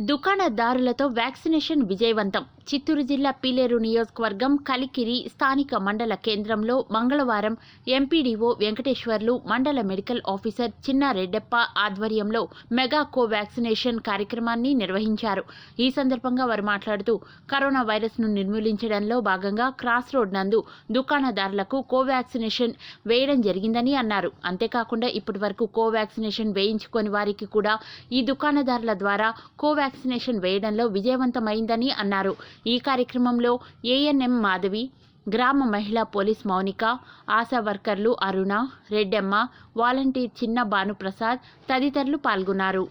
దుకాణదారులతో vaccination విజయవంతం. చిత్తూరు జిల్లా పీలేరు నియోజకవర్గం కలికిరి స్థానిక మండల కేంద్రంలో మంగళవారం ఎంపీడీఓ వెంకటేశ్వర్లు మండల మెడికల్ ఆఫీసర్ చిన్నారెడ్డప్ప ఆధ్వర్యంలో మెగా కోవాక్సినేషన్ కార్యక్రమాన్ని నిర్వహించారు. ఈ సందర్భంగా వారు మాట్లాడుతూ కరోనా వైరస్ను నిర్మూలించడంలో భాగంగా క్రాస్ రోడ్ నందు దుకాణదారులకు కోవాక్సినేషన్ వేయడం జరిగిందని అన్నారు. అంతేకాకుండా ఇప్పటి వరకు కోవాక్సినేషన్ వేయించుకొని వారికి కూడా ఈ దుకాణదారుల ద్వారా కోవాక్సినేషన్ వేయడంలో విజయవంతమైందని అన్నారు. ఈ కార్యక్రమంలో ఏఎన్ఎం మాధవి గ్రామ మహిళా పోలీస్ మౌనిక ఆశా వర్కర్లు అరుణ రెడ్డమ్మ వాలంటీర్ చిన్న భానుప్రసాద్ తదితరులు పాల్గొన్నారు.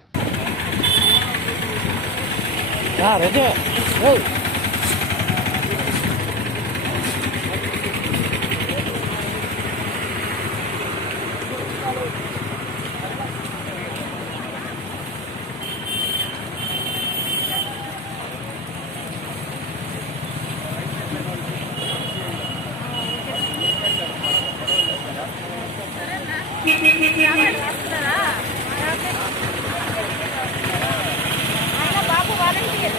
రెడీ బాబు వాలంటీర్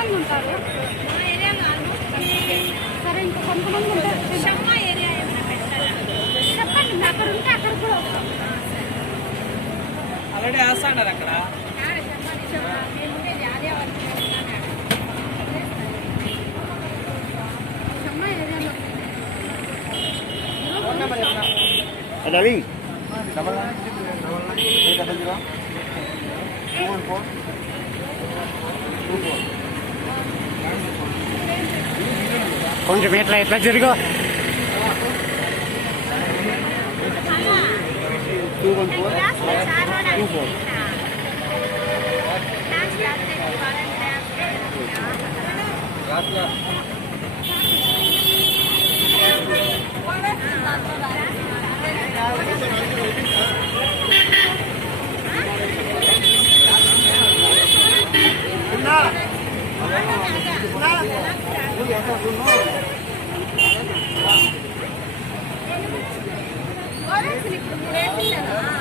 ఎంతమంది ఉంటారు. సరే ఇంకా కొంతమంది ఉంటారు. చెప్పండి అక్కడ ఉంటే అక్కడ కూడా ఆల్రెడీ వేస్తాడారు అక్కడ? Ravi double nine double nine eight double zero two one four. Two four. కొంచెం ఇట్లా ఇట్లా జరుగు టూ 连有啊